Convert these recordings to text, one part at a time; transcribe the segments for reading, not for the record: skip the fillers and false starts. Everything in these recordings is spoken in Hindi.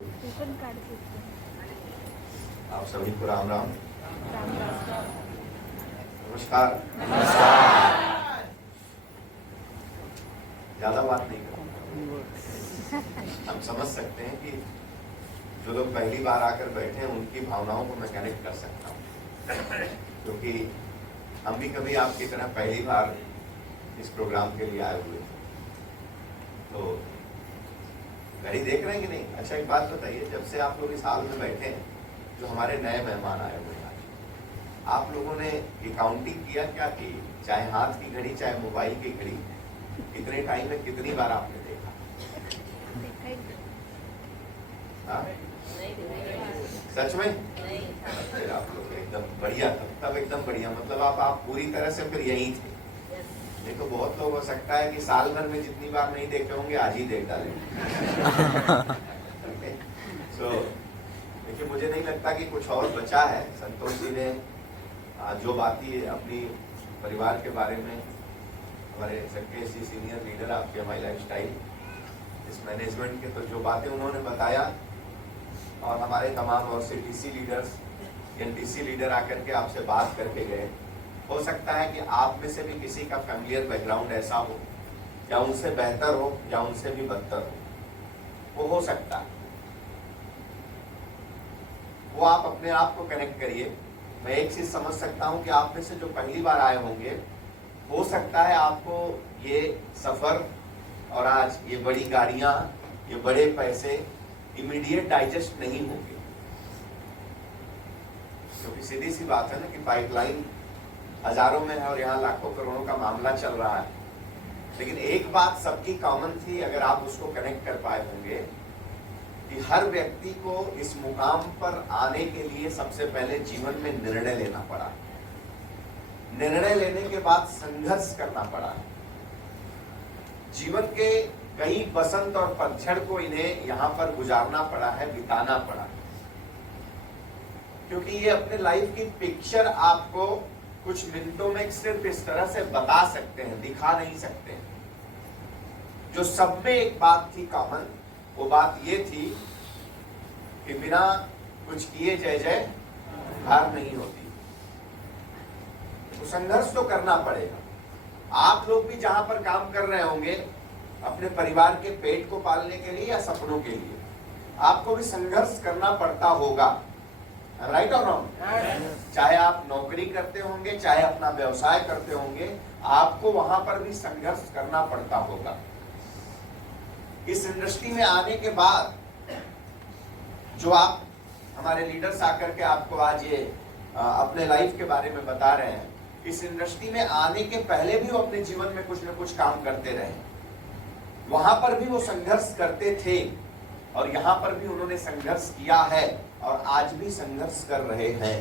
आप सभी को राम राम। नमस्कार। ज्यादा बात नहीं करूँगा। हम समझ सकते हैं कि जो लोग पहली बार आकर बैठे हैं उनकी भावनाओं को मैं कनेक्ट कर सकता हूँ, क्योंकि हम भी कभी आपकी तरह पहली बार इस प्रोग्राम के लिए आए हुए थे। तो घड़ी देख रहे हैं कि नहीं? अच्छा, एक बात बताइए, जब से आप लोग इस हाल में बैठे हैं, जो हमारे नए मेहमान आए हुए हैं, आप लोगों ने ये काउंटिंग किया क्या कि चाहे हाथ की घड़ी चाहे मोबाइल की घड़ी, कितने टाइम में कितनी बार आपने देखा? हाँ? सच में? फिर आप लोग एकदम बढ़िया, तब एकदम बढ़िया, मतलब आप पूरी तरह से फिर यही थे। नहीं तो बहुत लोग हो सकता है कि साल भर में जितनी बार नहीं देखे होंगे आज ही देख डालें। So, देखिए, मुझे नहीं लगता कि कुछ और बचा है। संतोष जी ने जो बातें अपनी परिवार के बारे में, हमारे संकेश जी सीनियर लीडर आपके माई लाइफस्टाइल इस मैनेजमेंट के, तो जो बातें उन्होंने बताया, और हमारे तमाम और सीटीसी लीडर्स, एनटीसी लीडर आकर के आपसे बात करके गए, हो सकता है कि आप में से भी किसी का फैमिलियर बैकग्राउंड ऐसा हो, या उनसे बेहतर हो या उनसे भी बदतर हो, वो हो सकता है। वो आप अपने आप को कनेक्ट करिए। मैं एक चीज समझ सकता हूं कि आप में से जो पहली बार आए होंगे, हो सकता है आपको ये सफर और आज ये बड़ी गाड़ियां, ये बड़े पैसे इमीडिएट डाइजेस्ट नहीं होंगे, क्योंकि सीधी सी बात है ना कि पाइपलाइन हजारों में है और यहाँ लाखों करोड़ों का मामला चल रहा है। लेकिन एक बात सबकी कॉमन थी, अगर आप उसको कनेक्ट कर पाए होंगे, कि हर व्यक्ति को इस मुकाम पर आने के लिए सबसे पहले जीवन में निर्णय लेना पड़ा। निर्णय लेने के बाद संघर्ष करना पड़ा। जीवन के कई बसंत और पतझड़ को इन्हें यहाँ पर गुजारना पड़ा है, बिताना पड़ा, क्योंकि ये अपने लाइफ की पिक्चर आपको कुछ मिनटों में सिर्फ इस तरह से बता सकते हैं, दिखा नहीं सकते। जो सब में एक बात थी कॉमन, वो बात ये थी कि बिना कुछ किए जय जय हार नहीं होती। तो संघर्ष तो करना पड़ेगा। आप लोग भी जहां पर काम कर रहे होंगे, अपने परिवार के पेट को पालने के लिए या सपनों के लिए, आपको भी संघर्ष करना पड़ता होगा। राइट और रॉन्ग? चाहे आप नौकरी करते होंगे, चाहे अपना व्यवसाय करते होंगे, आपको वहां पर भी संघर्ष करना पड़ता होगा। इस इंडस्ट्री में आने के बाद जो आप हमारे लीडर्स आकर के आपको आज ये अपने लाइफ के बारे में बता रहे हैं, इस इंडस्ट्री में आने के पहले भी वो अपने जीवन में कुछ न कुछ काम करते रहे। वहां पर भी वो संघर्ष करते थे और यहाँ पर भी उन्होंने संघर्ष किया है और आज भी संघर्ष कर रहे हैं।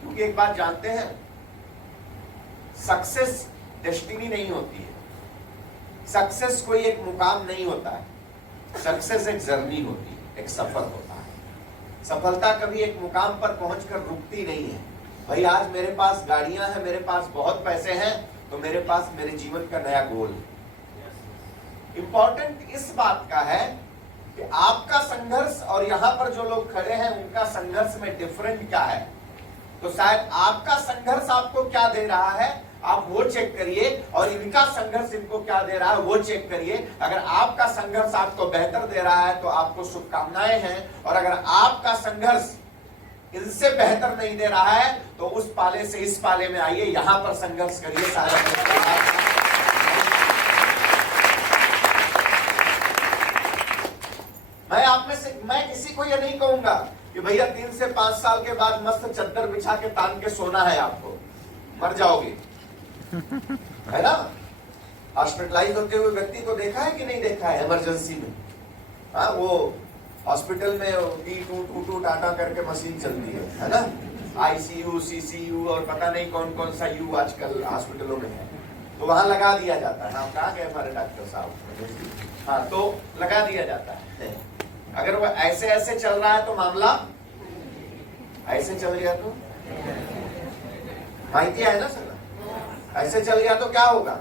क्योंकि एक बात जानते हैं, सक्सेस डेस्टिनी नहीं होती है। सक्सेस कोई एक मुकाम नहीं होता है। सक्सेस एक जर्नी होती है, एक सफर होता है। सफलता कभी एक मुकाम पर पहुंचकर रुकती नहीं है। भाई आज मेरे पास गाड़ियां हैं, मेरे पास बहुत पैसे हैं, तो मेरे पास मेरे जीवन का नया गोल है। इंपॉर्टेंट इस बात का है कि आपका संघर्ष और यहाँ पर जो लोग खड़े हैं उनका संघर्ष में डिफरेंट क्या है। तो शायद आपका संघर्ष आपको क्या दे रहा है, आप वो चेक करिए, और इनका संघर्ष इनको क्या दे रहा है वो चेक करिए। अगर आपका संघर्ष आपको बेहतर दे रहा है तो आपको शुभकामनाएं हैं, और अगर आपका संघर्ष इनसे बेहतर नहीं दे रहा है तो उस पाले से इस पाले में आइए, यहां पर संघर्ष करिए सारे। मैं किसी को ये नहीं कहूंगा कि भैया 3 से 5 साल के बाद मस्त चद्दर बिछा के तान के सोना है, आपको मर जाओगे, है ना। हॉस्पिटलाइज होते हुए व्यक्ति को देखा है कि नहीं देखा है इमरजेंसी में? हाँ, वो हॉस्पिटल में टू टाटा करके मशीन चलती है ना। आईसीयू, सीसीयू और पता नहीं कौन कौन सा यू आजकल हॉस्पिटलों में है, तो वहां लगा दिया जाता है। आप कहाँ गए हमारे डॉक्टर साहब? हाँ, तो लगा दिया जाता है। अगर वो ऐसे ऐसे चल रहा है तो मामला ऐसे चल गया तो माहिती है ना सर, ऐसे चल गया तो क्या होगा?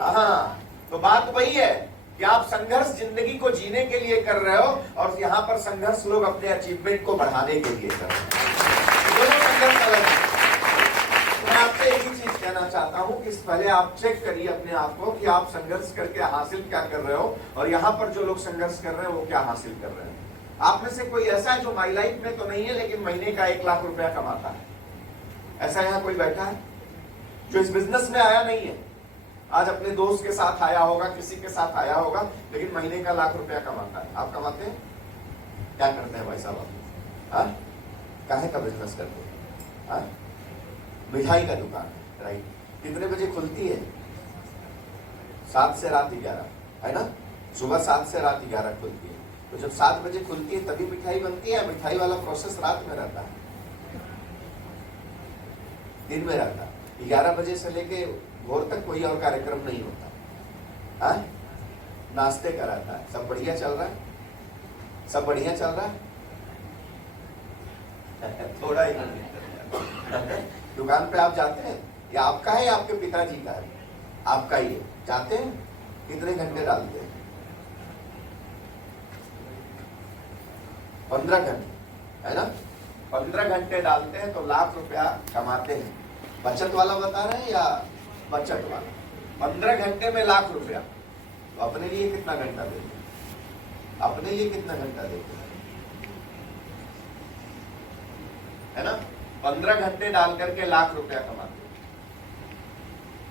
हाँ, तो बात वही है कि आप संघर्ष जिंदगी को जीने के लिए कर रहे हो और यहाँ पर संघर्ष लोग अपने अचीवमेंट को बढ़ाने के लिए कर रहे हैं। दोनों संघर्ष अलग है। मैं आपसे एक ही चीज कहना चाहता हूँ कि पहले आप चेक करिए अपने आप को कि आप संघर्ष करके हासिल क्या कर रहे हो और यहाँ पर जो लोग संघर्ष कर रहे हैं वो क्या हासिल कर रहे हैं। आप में से कोई ऐसा है जो माई लाइफ में तो नहीं है लेकिन महीने का 1 लाख रुपया कमाता है? ऐसा यहाँ कोई बैठा है जो इस बिजनेस में आया नहीं है? आज अपने दोस्त के साथ आया होगा, किसी के साथ आया होगा, लेकिन महीने का 1 लाख रुपया कमाता है। आप कमाते हैं? क्या करते हैं भाई साहब आप? काहे का बिजनेस करते हैं? मिठाई का दुकान है, राइट? कितने बजे खुलती है? 7 से रात 11, है ना? सुबह 7 से रात 11 खुलती है। तो जब 7 बजे खुलती है तभी मिठाई बनती है। मिठाई वाला प्रोसेस रात में रहता है, दिन में रहता है। 11 बजे से लेके भोर तक कोई और कार्यक्रम नहीं होता। नाश्ते का रहता है। सब बढ़िया चल रहा है? सब बढ़िया चल रहा है? थोड़ा ही दुकान पे आप जाते हैं? या आपका है या आपके पिताजी का है? आपका ही है। जाते हैं? कितने घंटे डालते हैं? 15 घंटे, है ना? 15 घंटे डालते हैं तो 1 लाख रुपया कमाते हैं। बचत वाला बता रहे हैं या बचत वाला? 15 घंटे में 1 लाख रुपया। तो अपने लिए कितना घंटा देते हैं? अपने लिए कितना घंटा देते हैं? है ना? 15 घंटे डाल करके 1 लाख रुपया कमाते हैं।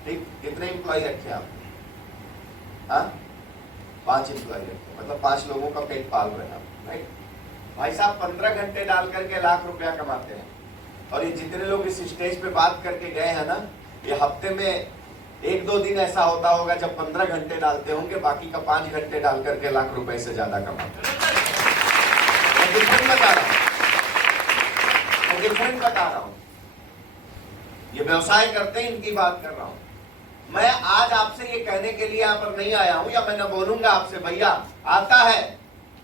ठीक? कितने एम्प्लॉय रखे आप? 5 एम्प्लॉय रखे, मतलब 5 लोगों का पेट पाल रहे हैं आप, राइट? भाई साहब 15 घंटे डाल करके 1 लाख रुपया कमाते हैं। और ये जितने लोग इस स्टेज पे बात करके गए हैं ना, ये हफ्ते में 1-2 दिन ऐसा होता होगा जब 15 घंटे डालते होंगे, बाकी का 5 घंटे डाल करके 1 लाख रुपए से ज्यादा कमाते हैं। मैं डिफरेंट बता रहा हूं, मैं डिफरेंट बता रहा हूं। ये व्यवसाय करते हैं, इनकी बात कर रहा हूं। मैं आज आपसे ये कहने के लिए यहाँ पर नहीं आया हूं, या मैं न बोलूंगा आपसे भैया आता है।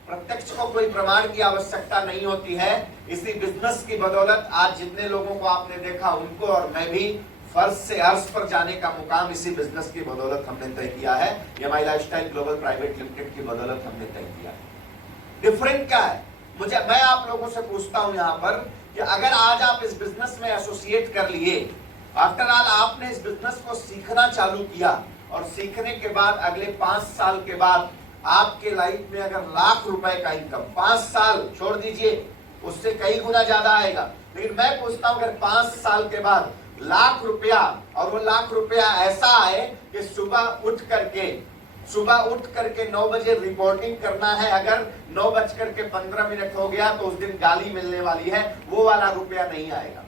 प्रत्यक्ष को कोई प्रमाण की आवश्यकता नहीं होती है। इसी बिजनेस की बदौलत आज जितने लोगों को आपने देखा, उनको और मैं भी फर्श से अर्श पर जाने का मुकाम इसी बिजनेस की बदौलत हमने तय किया है। ये माई लाइफस्टाइल ग्लोबल प्राइवेट लिमिटेड की बदौलत हमने तय किया है। डिफरेंट क्या है? मैं आप लोगों से पूछता हूं यहाँ पर कि अगर आज आप इस बिजनेस में एसोसिएट कर लिए, आफ्टर ऑल आपने इस बिजनेस को सीखना चालू किया और सीखने के बाद अगले 5 साल के बाद आपके लाइफ में अगर 1 लाख रुपए का इनकम, 5 साल छोड़ दीजिए, उससे कई गुना ज्यादा आएगा। लेकिन मैं पूछता हूं अगर 5 साल के बाद 1 लाख रुपया, और वो 1 लाख रुपया ऐसा आए कि सुबह उठ करके 9 बजे रिपोर्टिंग करना है, अगर 9:15 हो गया तो उस दिन गाली मिलने वाली है, वो वाला रुपया नहीं आएगा।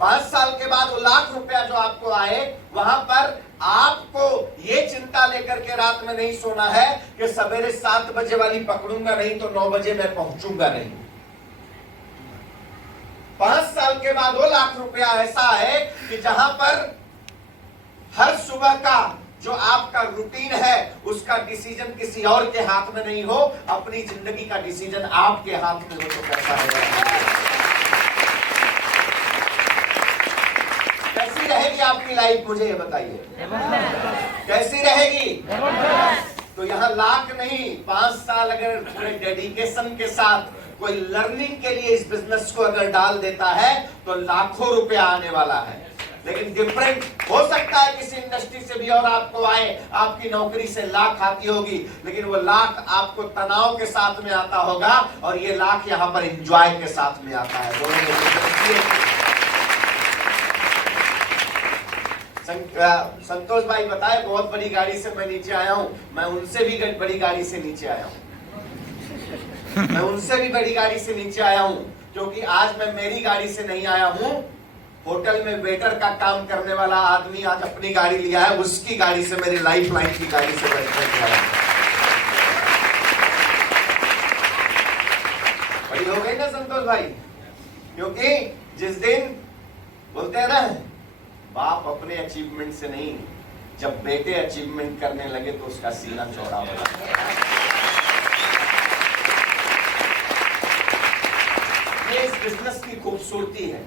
5 साल के बाद वो 1 लाख रुपया जो आपको आए, वहां पर आपको ये चिंता लेकर के रात में नहीं सोना है कि सवेरे 7 बजे वाली पकड़ूंगा नहीं तो 9 बजे मैं पहुंचूंगा नहीं। 5 साल के बाद वो 1 लाख रुपया ऐसा है कि जहां पर हर सुबह का जो आपका रूटीन है उसका डिसीजन किसी और के हाथ में नहीं हो, अपनी जिंदगी का डिसीजन आपके हाथ में हो तो कैसा है? कैसी रहेगी आपकी लाइफ, मुझे ये बताइए, कैसी रहेगी? तो यहाँ 1 लाख नहीं, 5 साल अगर पूरे डेडिकेशन के साथ कोई लर्निंग के लिए इस बिजनेस को अगर डाल देता है तो लाखों रुपया आने वाला है। लेकिन डिफरेंट हो सकता है किसी इंडस्ट्री से भी और आपको आए, आपकी नौकरी से 1 लाख आती होगी, लेकिन वो 1 लाख आपको तनाव के साथ में आता होगा और ये 1 लाख यहाँ पर एंजॉय के साथ में आता है। दोनों में संतोष भाई बताए बहुत बड़ी गाड़ी से मैं नीचे आया हूं, मैं उनसे भी बड़ी गाड़ी से नीचे आया हूं, मैं उनसे भी बड़ी गाड़ी से नीचे आया हूं, क्योंकि आज मैं मेरी गाड़ी से नहीं आया हूं। होटल में वेटर का काम करने वाला आदमी आज अपनी गाड़ी लिया है, उसकी गाड़ी से, मेरी लाइफ लाइन की गाड़ी से आया। बड़ी हो गई ना संतोष भाई? क्योंकि जिस दिन बोलते हैं ना, बाप अपने अचीवमेंट से नहीं, जब बेटे अचीवमेंट करने लगे तो उसका सीना चौड़ा हो जाता है। ये इस बिजनेस की खूबसूरती है,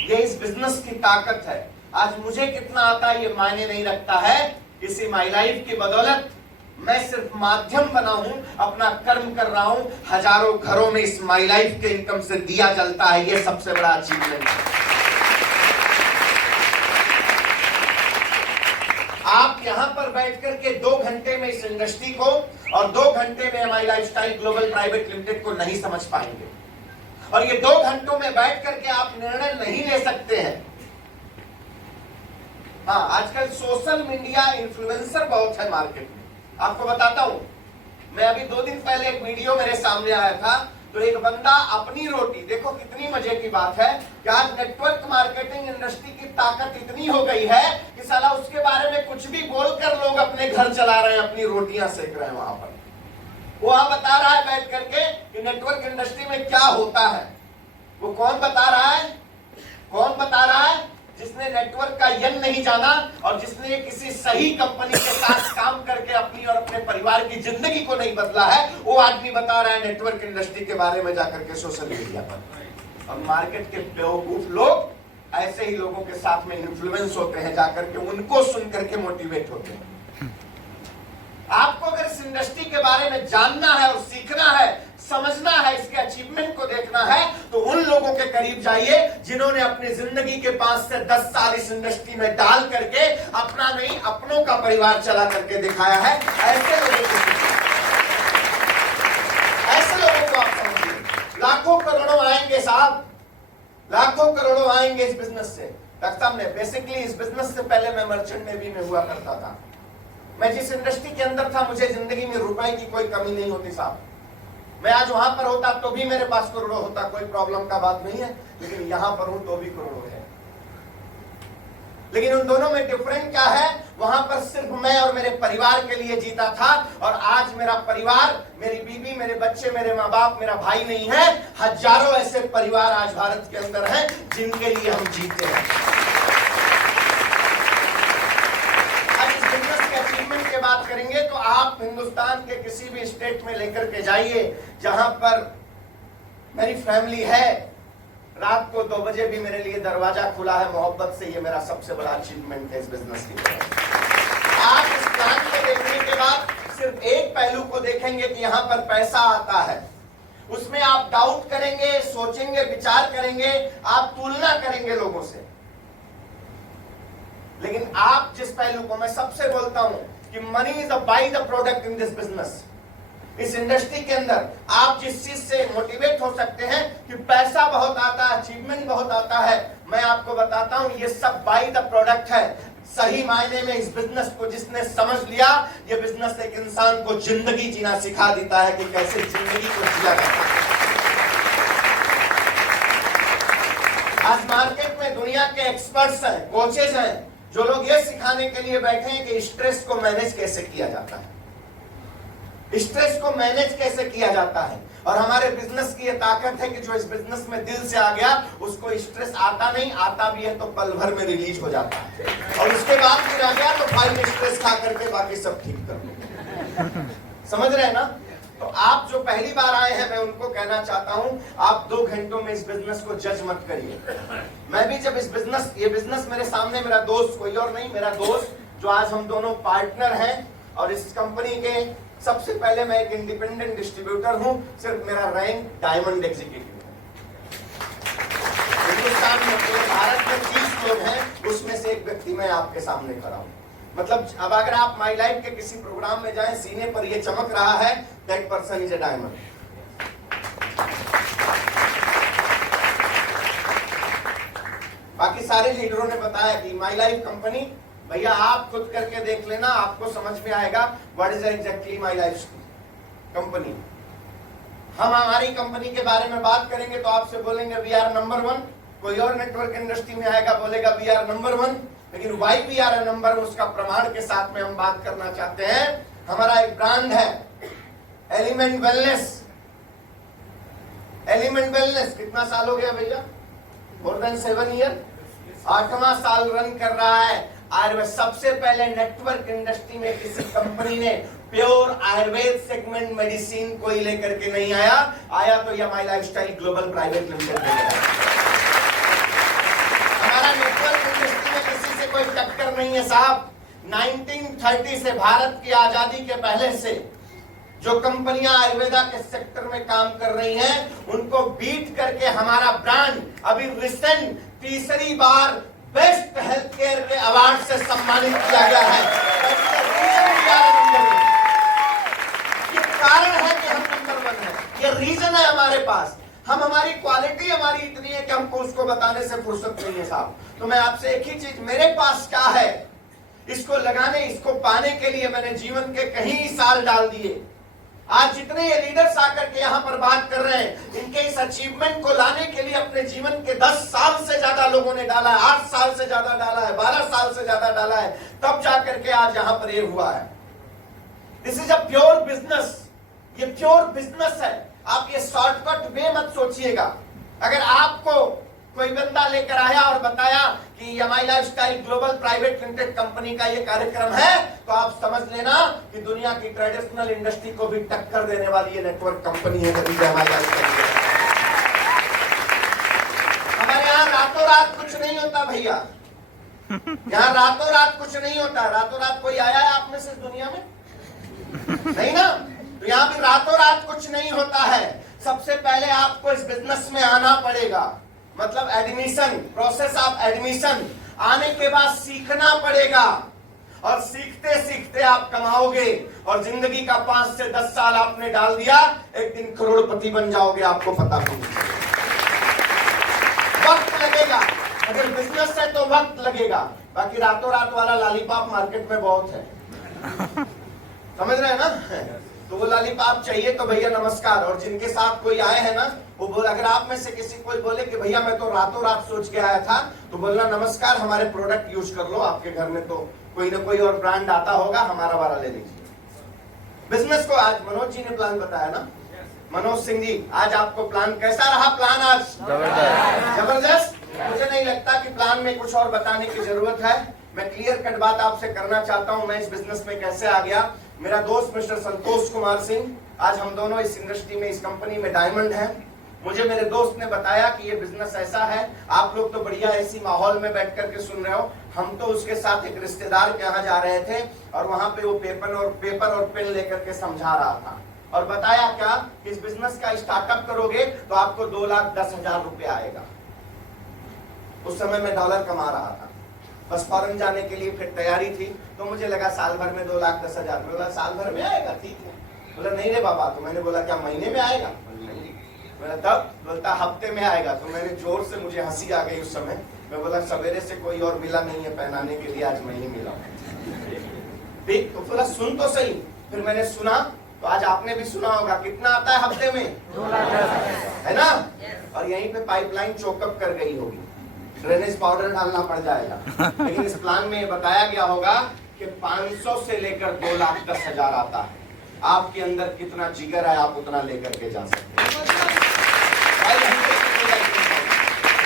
ये इस बिजनेस की ताकत है। आज मुझे कितना आता है ये मायने नहीं रखता है, इसी माई लाइफ की बदौलत मैं सिर्फ माध्यम बना हूं, अपना कर्म कर रहा हूं, हजारों घरों में इस माई लाइफ के इनकम से दिया जलता है। यह सबसे बड़ा अचीवमेंट है। आप यहां पर बैठ करके 2 घंटे में इस इंडस्ट्री को और 2 घंटे में माई लाइफस्टाइल ग्लोबल प्राइवेट लिमिटेड को नहीं समझ पाएंगे, और ये 2 घंटों में बैठ करके आप निर्णय नहीं ले सकते हैं। हाँ, आजकल सोशल मीडिया इन्फ्लुएंसर बहुत है मार्केट में। आपको बताता हूं, मैं अभी 2 दिन पहले एक वीडियो मेरे सामने आया था, तो एक बंदा अपनी रोटी, देखो कितनी मजे की बात है कि आज नेटवर्क मार्केटिंग इंडस्ट्री की ताकत इतनी हो गई है कि साला उसके बारे में कुछ भी बोलकर लोग अपने घर चला रहे हैं, अपनी रोटियां सेक रहे हैं। वहां पर वहां बता रहा है बैठ करके कि नेटवर्क इंडस्ट्री में क्या होता है। वो कौन बता रहा है? कौन बता रहा है? जिसने नेटवर्क का यन नहीं जाना और जिसने किसी सही कंपनी के साथ काम करके अपनी और अपने परिवार की जिंदगी को नहीं बदला है, वो आदमी बता रहा है नेटवर्क इंडस्ट्री के बारे में जाकर के सोशल मीडिया पर। और मार्केट के बेवकूफ लोग ऐसे ही लोगों के साथ में इन्फ्लुएंस होते हैं, जाकर के उनको सुन करके मोटिवेट होते हैं। आपको अगर इस इंडस्ट्री के बारे में जानना है और सीखना है, समझना है, इसके अचीवमेंट को देखना है, तो उन लोगों के करीब जाइए जिन्होंने अपनी जिंदगी के 5 से 10 साल इस इंडस्ट्री में डाल करके अपना नहीं अपनों का परिवार चला करके दिखाया है। ऐसे लोगों को आप समझिए। लाखों करोड़ों आएंगे साहब, लाखों करोड़ों आएंगे इस बिजनेस से। डॉक्टर साहब ने बेसिकली इस बिजनेस से पहले मैं मर्चेंट नेवी में हुआ करता था। मैं जिस इंडस्ट्री के अंदर था, मुझे जिंदगी में रुपए की कोई कमी नहीं होती साहब। मैं आज वहां पर होता तो भी मेरे पास करोड़ों होता, कोई प्रॉब्लम का बात नहीं है, लेकिन यहां पर हूं तो भी करोड़ों है। लेकिन उन दोनों में डिफरेंस क्या है? वहां पर सिर्फ मैं और मेरे परिवार के लिए जीता था, और आज मेरा परिवार, मेरी बीवी, मेरे बच्चे, मेरे माँ बाप, मेरा भाई नहीं है, हजारों ऐसे परिवार आज भारत के अंदर हैं जिनके लिए हम जीते हैं। के बात करेंगे तो आप हिंदुस्तान के किसी भी स्टेट में लेकर के जाइए जहां पर मेरी फैमिली है, रात को 2 बजे भी मेरे लिए दरवाजा खुला है मोहब्बत से। ये मेरा सबसे बड़ा अचीवमेंट है इस बिजनेस की। आप इस प्लान को देखने के बाद सिर्फ एक पहलू को देखेंगे कि यहां पर पैसा आता है, उसमें आप डाउट करेंगे, सोचेंगे, विचार करेंगे, आप तुलना करेंगे लोगों से। लेकिन आप जिस पहलू को मैं सबसे बोलता हूं कि money is a by the product in this business, इस इंडस्ट्री के अंदर आप जिस चीज से मोटिवेट हो सकते हैं कि पैसा बहुत आता है, अचीवमेंट बहुत आता है, मैं आपको बताता हूं ये सब बाय द प्रोडक्ट है। सही मायने में इस बिजनेस को जिसने समझ लिया, ये बिजनेस एक इंसान को जिंदगी जीना सिखा देता है कि कैसे जिंदगी को जिया जाता है। आज मार्केट में दुनिया के एक्सपर्ट्स हैं, कोचेज हैं, जो लोग ये सिखाने के लिए बैठे हैं कि स्ट्रेस को मैनेज कैसे किया जाता है, स्ट्रेस को मैनेज कैसे किया जाता है। और हमारे बिजनेस की ये ताकत है कि जो इस बिजनेस में दिल से आ गया, उसको स्ट्रेस आता नहीं, आता भी है तो पल भर में रिलीज हो जाता है, और उसके बाद फिर आ गया तो फाइल में स्ट्रेस खा करके बाकी सब ठीक कर लो। समझ रहे हैं ना? तो आप जो पहली बार आए हैं, मैं उनको कहना चाहता हूं, आप 2 घंटों में इस बिजनेस को जज मत करिए। मैं भी जब ये बिजनेस मेरे सामने, मेरा दोस्त कोई और नहीं, मेरा दोस्त जो आज हम दोनों पार्टनर हैं, और इस कंपनी के सबसे पहले मैं एक इंडिपेंडेंट डिस्ट्रीब्यूटर हूं, सिर्फ मेरा रैंक डायमंड एग्जीक्यूटिव है। हिंदुस्तान में पूरे भारत में 30 लोग हैं, उसमें से एक व्यक्ति मैं आपके सामने खड़ा हूं। मतलब अब अगर आप माई लाइफ के किसी प्रोग्राम में जाएं, सीने पर ये चमक रहा है, that person is a diamond. बाकी सारे लीडरों ने बताया कि माई लाइफ कंपनी, भैया आप खुद करके देख लेना, आपको समझ में आएगा what is exactly my life company. हम हमारी कंपनी के बारे में बात करेंगे तो आपसे बोलेंगे वी आर नंबर 1। कोई और नेटवर्क इंडस्ट्री में आएगा, बोलेगा वी आर नंबर 1। लेकिन वाई वी आर नंबर, उसका प्रमाण के साथ में हम बात करना चाहते हैं। हमारा एक ब्रांड है एलिमेंट वेलनेस। एलिमेंट वेलनेस कितना साल हो गया भैया? मोर देन 7 ईयर, 8वां साल रन कर रहा है। आयुर्वेद सबसे पहले नेटवर्क इंडस्ट्री में किसी कंपनी ने प्योर आयुर्वेद सेगमेंट मेडिसिन कोई लेकर के नहीं आया तो यह माई लाइफस्टाइल ग्लोबल प्राइवेट लिमिटेड ने आया। हमारा नेटवर्क इंडस्ट्री में किसी से कोई टक्कर नहीं है साहब। 1930 से, भारत की आजादी के पहले से जो कंपनियां आयुर्वेदा के सेक्टर में काम कर रही हैं, उनको बीट करके हमारा ब्रांड अभी रिसेंट तीसरी बार बेस्ट हेल्थ केयर के अवार्ड से सम्मानित किया गया है। ये कारण है कि हम नंबर 1 है, ये रीजन है हमारे पास। हम हमारी क्वालिटी हमारी इतनी है कि हमको उसको बताने से फुर्सत नहीं है साहब। तो मैं आपसे एक ही चीज, मेरे पास क्या है, इसको लगाने, इसको पाने के लिए मैंने जीवन के कई साल डाल दिए। आज जितने ये लीडर्स आकर के यहाँ पर बात कर रहे हैं, इनके इस अचीवमेंट को लाने के लिए अपने जीवन के 10 साल से ज्यादा लोगों ने डाला है, 8 साल से ज्यादा डाला है, 12 साल से ज्यादा डाला है, तब जाकर के आज यहाँ पर ये हुआ है। This is a pure business, ये प्योर बिजनेस है। आप ये शॉर्टकट वे मत सोचिएगा। अगर आपको कोई बंदा लेकर आया और बताया कि EMI lifestyle global private limited company का ये कार्यक्रम है, तो आप समझ लेना कि दुनिया की ट्रेडिशनल इंडस्ट्री को भी टक्कर देने वाली ये नेटवर्क कंपनी है। EMI लाइफस्टाइल हमारे यहाँ रातों रात कुछ नहीं होता भैया, यहाँ रातों रात कुछ नहीं होता। रातों रात कोई आया है आप में से दुनिया में? नहीं ना। तो यहाँ भी रातों रात कुछ नहीं होता है। सबसे पहले आपको इस बिजनेस में आना पड़ेगा, मतलब एडमिशन, प्रोसेस ऑफ एडमिशन। आने के बाद सीखना पड़ेगा और सीखते सीखते आप कमाओगे और जिंदगी का 5 से 10 साल आपने डाल दिया, एक दिन करोड़पति बन जाओगे, आपको पता नहीं। वक्त लगेगा, अगर बिजनेस है तो वक्त लगेगा। बाकी रातों रात वाला लॉलीपॉप मार्केट में बहुत है, समझ रहे हैं ना। तो वो लॉलीपॉप चाहिए तो भैया नमस्कार। और जिनके साथ कोई आए हैं ना, वो बोल, अगर आप में से किसी कोई बोले कि भैया मैं तो रातों रात सोच के आया था, तो बोलना नमस्कार, हमारे प्रोडक्ट यूज कर लो। आपके घर में तो कोई ना कोई और ब्रांड आता होगा, हमारा वाला ले लीजिए। बिजनेस को आज मनोज जी ने प्लान बताया ना, मनोज सिंह जी, आज आपको प्लान कैसा रहा? प्लान आज जबरदस्त। मुझे नहीं लगता कि प्लान में कुछ और बताने की जरूरत है। मैं क्लियर कट बात आपसे करना चाहता हूं, मैं इस बिजनेस में कैसे आ गया। मेरा दोस्त मिस्टर संतोष कुमार सिंह, आज हम दोनों इस इंडस्ट्री में, इस कंपनी में डायमंड हैं। मुझे मेरे दोस्त ने बताया कि ये बिजनेस ऐसा है। आप लोग तो बढ़िया ऐसी माहौल में बैठ करके सुन रहे हो, हम तो उसके साथ एक रिश्तेदार के यहाँ जा रहे थे और वहां पे वो पेपर और पेन लेकर के समझा रहा था और बताया क्या कि इस बिजनेस का स्टार्टअप करोगे तो आपको 2,10,000 रुपये आएगा। उस समय मैं डॉलर कमा रहा था, बस फॉरेन जाने के लिए फिर तैयारी थी, तो मुझे लगा साल भर में 2,10,000। बोला साल भर में आएगा? ठीक है। बोला नहीं रे बाबा। तो मैंने बोला क्या महीने में आएगा? नहीं। बोला तब? बोलता हफ्ते में आएगा। तो मैंने जोर से, मुझे हंसी आ गई उस समय। मैं बोला सवेरे से कोई और मिला नहीं है पहनाने के लिए, आज मैं ही मिला। ठीक, तो बोला सुन तो सही। फिर मैंने सुना, तो आज आपने भी सुना होगा, कितना आता है हफ्ते में? 2,10,000 है ना। और यहीं पे पाइपलाइन चोकअप कर गई होगी, ड्रेनेज पाउडर डालना पड़ जाएगा। लेकिन इस प्लान में बताया गया होगा कि 500 से लेकर 2,10,000 आता है। आपके अंदर कितना जिगर है, आप उतना लेकर के जा सकते हैं।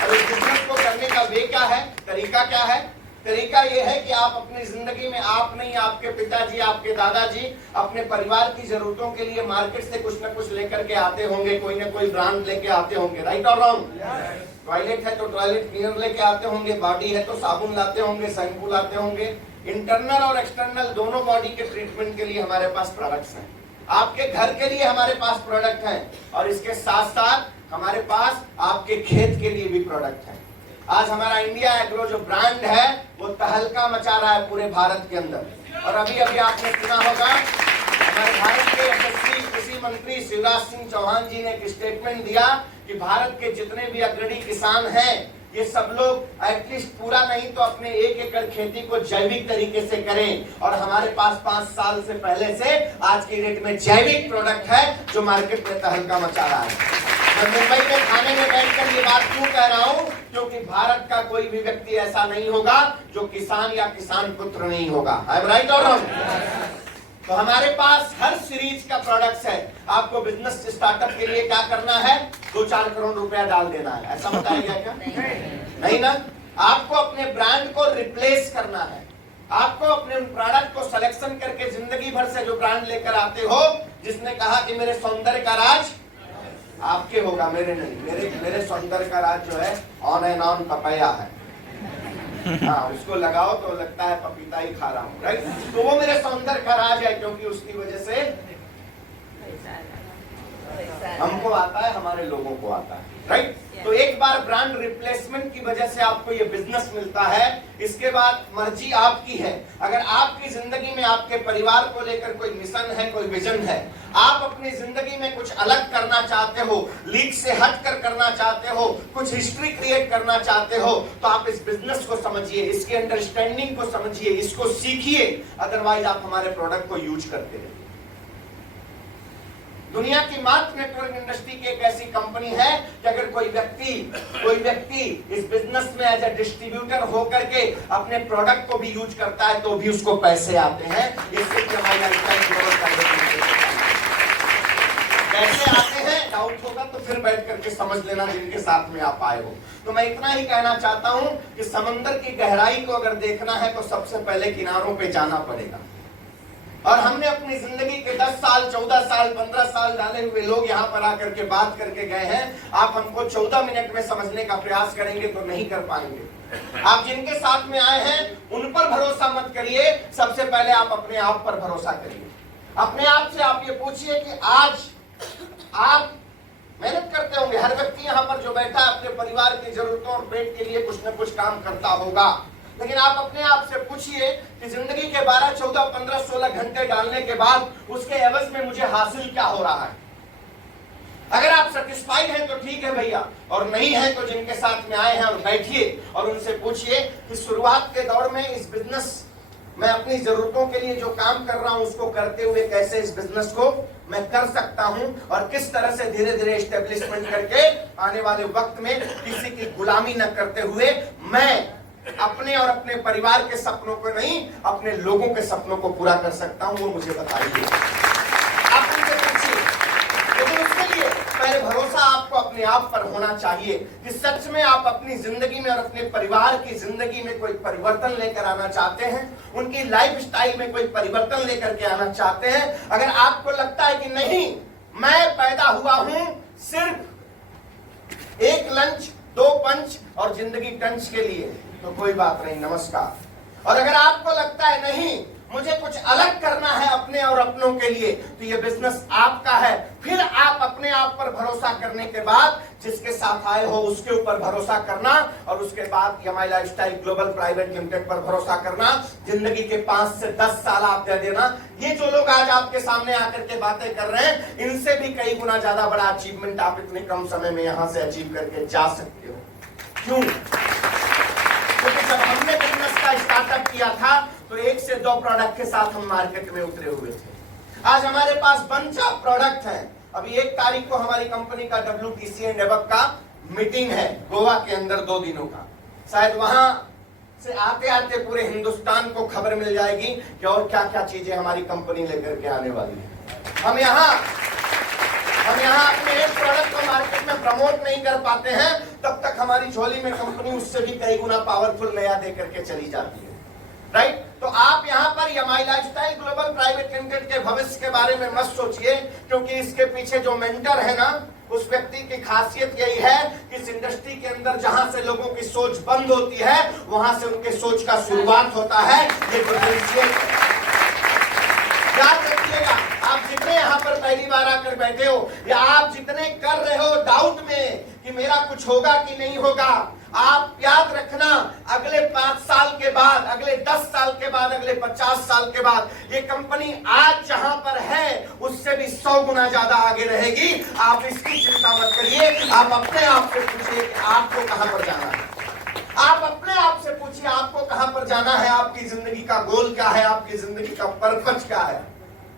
और इस बिजनेस को करने का वे क्या है, तरीका क्या है? तरीका ये है कि आप अपनी जिंदगी में, आप नहीं, आपके पिताजी, आपके दादाजी अपने परिवार की जरूरतों के लिए मार्केट से कुछ न कुछ लेकर के आते होंगे, कोई ना कोई ब्रांड लेके आते होंगे, राइट और रॉन्ग? टॉयलेट है तो टॉयलेट क्लीनर लेके आते होंगे, बॉडी है तो साबुन लाते होंगे, शैम्पू लाते होंगे। इंटरनल और एक्सटर्नल दोनों बॉडी के ट्रीटमेंट के लिए हमारे पास प्रोडक्ट्स हैं। आपके घर के लिए हमारे पास प्रोडक्ट हैं और इसके साथ साथ हमारे पास आपके खेत के लिए भी प्रोडक्ट है। आज हमारा इंडिया एग्रो जो ब्रांड है वो तहलका मचा रहा है पूरे भारत के अंदर। और अभी अभी आपने सुना होगा, हमारे भारत के यशस्वी कृषि मंत्री शिवराज सिंह चौहान जी ने एक स्टेटमेंट दिया कि भारत के जितने भी अग्रणी किसान हैं, ये सब लोग एटलीस्ट पूरा नहीं तो अपने 1 एकड़ खेती को जैविक तरीके से करें। और हमारे पास 5 साल से पहले से आज की डेट में जैविक प्रोडक्ट है जो मार्केट में तहलका मचा रहा है। मैं मुंबई में खाने में बैठकर ये बात क्यों कह रहा हूँ? क्योंकि भारत का कोई भी व्यक्ति ऐसा नहीं होगा जो किसान या किसान पुत्र नहीं होगा। आई एम राइट और रॉन्ग? तो हमारे पास हर सीरीज का प्रोडक्ट्स है। आपको बिजनेस स्टार्टअप के लिए क्या करना है? 2-4 करोड़ रुपया डाल देना है, ऐसा बताया गया क्या? नहीं ना। आपको अपने ब्रांड को रिप्लेस करना है। आपको अपने प्रोडक्ट को सिलेक्शन करके जिंदगी भर से जो ब्रांड लेकर आते हो, जिसने कहा कि मेरे सौंदर्य का राज आपके होगा, मेरे नहीं। मेरे सौंदर्य का राज जो है ऑन एंड ऑन पपाया है। हाँ, उसको लगाओ तो लगता है पपीता ही खा रहा हूँ, राइट। तो वो मेरे सौंदर्य का राज है, क्योंकि उसकी वजह से हमको आता है, हमारे लोगों को आता है, राइट। तो एक बार ब्रांड रिप्लेसमेंट की वजह से आपको ये बिजनेस मिलता है, इसके बाद मर्जी आपकी है। अगर आपकी जिंदगी में आपके परिवार को लेकर कोई मिशन है, कोई विजन है, आप अपनी जिंदगी में कुछ अलग करना चाहते हो, लीग से हट कर करना चाहते हो, कुछ हिस्ट्री क्रिएट करना चाहते हो, तो आप इस बिजनेस को समझिए, इसके अंडरस्टैंडिंग को समझिए, इसको सीखिए। अदरवाइज आप हमारे प्रोडक्ट को यूज करते रहिए। दुनिया की मात्र नेटवर्क इंडस्ट्री की एक ऐसी कंपनी है कि अगर कोई व्यक्ति इस बिजनेस में एज ए डिस्ट्रीब्यूटर होकर के अपने प्रोडक्ट को भी यूज करता है तो भी उसको पैसे आते हैं। इससे कैसे आते हैं, डाउट होगा तो फिर बैठ करके समझ लेना जिनके साथ में आप आए हो। तो मैं इतना ही कहना चाहता हूं कि समंदर की गहराई को अगर देखना है तो सबसे पहले किनारों पे जाना पड़ेगा। और हमने अपनी जिंदगी के 10 साल, 14 साल, 15 साल डाले हुए लोग यहाँ पर आकर के बात करके गए हैं। आप हमको 14 मिनट में समझने का प्रयास करेंगे तो नहीं कर पाएंगे। आप जिनके साथ में आए हैं उन पर भरोसा मत करिए, सबसे पहले आप अपने आप पर भरोसा करिए। अपने आप से आप ये पूछिए कि आज आप मेहनत करते होंगे। हर व्यक्ति यहाँ पर जो बैठा है अपने परिवार की जरूरतों और पेट के लिए कुछ न कुछ काम करता होगा, लेकिन आप अपने आप से पूछिए कि जिंदगी के 12, 14, 15, 16 घंटे डालने के बाद उसके एवज में मुझे हासिल क्या हो रहा है। अगर आप सेटिस्फाइड हैं तो ठीक है भैया, और नहीं है तो जिनके साथ में आए हैं और बैठिए और उनसे पूछिए कि शुरुआत के दौर में इस बिजनेस मैं अपनी जरूरतों के लिए जो काम कर रहा हूं उसको करते हुए कैसे इस बिजनेस को मैं कर सकता हूं, और किस तरह से धीरे धीरे एस्टेब्लिशमेंट करके आने वाले वक्त में किसी की गुलामी न करते हुए मैं अपने और अपने परिवार के सपनों को नहीं, अपने लोगों के सपनों को पूरा कर सकता हूं, वो मुझे बताइए। आप उनसे पूछिए। लेकिन उसके लिए पहले भरोसा आपको अपने आप पर होना चाहिए कि सच में आप अपनी जिंदगी में और अपने परिवार की जिंदगी में कोई परिवर्तन लेकर आना चाहते हैं, उनकी लाइफस्टाइल में कोई परिवर्तन लेकर के आना चाहते हैं। अगर आपको लगता है कि नहीं, मैं पैदा हुआ हूं सिर्फ एक लंच, 2 पंच और जिंदगी टंच के लिए, तो कोई बात नहीं, नमस्कार। और अगर आपको लगता है नहीं, मुझे कुछ अलग करना है अपने और अपनों के लिए, तो ये बिजनेस आपका है। फिर आप अपने आप पर भरोसा करने के बाद जिसके साथ आए हो उसके ऊपर भरोसा करना, और उसके बाद EMI lifestyle global private limited पर भरोसा करना। जिंदगी के 5 से 10 साल आप दे देना। ये जो लोग आज आपके सामने आकर के बातें कर रहे हैं, इनसे भी कई गुना ज्यादा बड़ा अचीवमेंट आप इतने कम समय में यहां से अचीव करके जा सकते हो। क्यों? क्योंकि जब हमने बिजनेस का स्टार्टअप किया था तो 1 से 2 प्रोडक्ट के साथ हम मार्केट में उतरे हुए थे। आज हमारे पास बंच ऑफ प्रोडक्ट है। अभी 1 तारीख को हमारी कंपनी का WTC एंड एबव का मीटिंग है गोवा के अंदर 2 दिनों का। शायद वहां से आते आते पूरे हिंदुस्तान को खबर मिल जाएगी कि और क्या क्या चीजें हमारी कंपनी लेकर के आने वाली है। हम यहाँ अपने एक प्रोडक्ट को मार्केट में प्रमोट नहीं कर पाते हैं, तब तक हमारी झोली में कंपनी उससे भी कई गुना पावरफुल नया दे करके चली जाती है, राइट। तो आप यहाँ पर EMI lifestyle global private limited के भविष्य के बारे में मत सोचिए, क्योंकि इसके पीछे जो मेंटर है ना, उस व्यक्ति की खासियत यही है कि इस इंडस्ट्री के अंदर जहां से लोगों की सोच बंद होती है वहां से उनके सोच का शुरुआत होता है। ये याद रखिएगा। आप जितने यहाँ पर पहली बार आकर बैठे हो या आप जितने कर रहे हो डाउट में कि मेरा कुछ होगा कि नहीं होगा, आप याद रखना अगले 5 साल के बाद, अगले 10 साल के बाद, अगले 50 साल के बाद ये कंपनी आज जहां पर है उससे भी 100 गुना ज्यादा आगे रहेगी। आप इसकी चिंता मत करिए। आप अपने आप से पूछिए कि आपको कहां पर जाना है। आप अपने आप से पूछिए आपको कहां पर जाना है, आपकी जिंदगी का गोल क्या है, आपकी जिंदगी का पर्पस क्या है।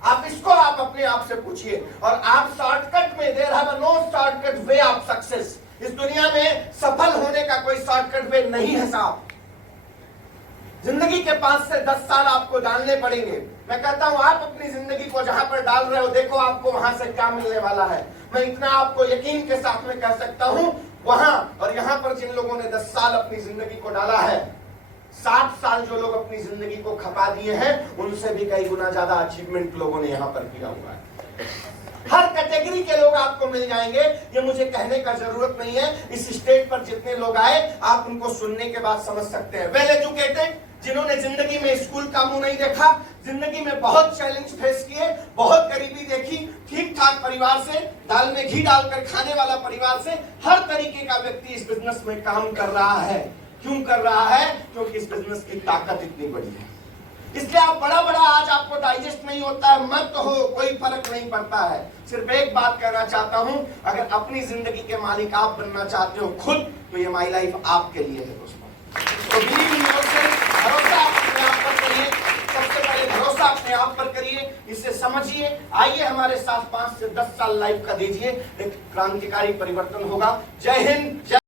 आप इसको आप अपने आप से पूछिए। और आप शॉर्टकट में, there have no shortcut way of success. इस दुनिया में सफल होने का कोई शॉर्टकट वे नहीं है साहब। जिंदगी के 5 से 10 साल आपको डालने पड़ेंगे। मैं कहता हूं आप अपनी जिंदगी को जहां पर डाल रहे हो देखो आपको वहां से क्या मिलने वाला है। मैं इतना आपको यकीन के साथ में कह सकता हूं, वहां और यहां पर जिन लोगों ने 10 साल अपनी जिंदगी को डाला है, 60 साल जो लोग अपनी जिंदगी को खपा दिए हैं, उनसे भी कई गुना ज्यादा अचीवमेंट लोगों ने यहां पर किया हुआ है। हर कैटेगरी कैटेगरी के लोग आपको मिल जाएंगे, ये मुझे कहने का जरूरत नहीं है। इस स्टेज पर जितने लोग आए आप उनको सुनने के बाद समझ सकते हैं। वेल एजुकेटेड, जिन्होंने जिंदगी में स्कूल का मुंह नहीं देखा, जिंदगी में बहुत चैलेंज फेस किए, बहुत गरीबी देखी, ठीक ठाक परिवार से, दाल में घी डालकर खाने वाला परिवार से, हर तरीके का व्यक्ति इस बिजनेस में काम कर रहा है। क्यों कर रहा है? क्योंकि इस बिजनेस की ताकत इतनी बड़ी है। इसलिए आप बड़ा बड़ा आज आपको डाइजेस्ट नहीं होता है, मत हो, कोई फर्क नहीं पड़ता है। सिर्फ एक बात कहना चाहता हूं, अगर अपनी जिंदगी के मालिक आप बनना चाहते हो खुद, तो ये माई लाइफ आपके लिए है दोस्तों। तो बिलीव इन योरसेल्फ, भरोसा अपने आप पर करिए। सबसे पहले भरोसा अपने आप पर करिए, इसे समझिए। आइए हमारे साथ 5 से 10 साल लाइफ का दीजिए, एक क्रांतिकारी परिवर्तन होगा। जय हिंद।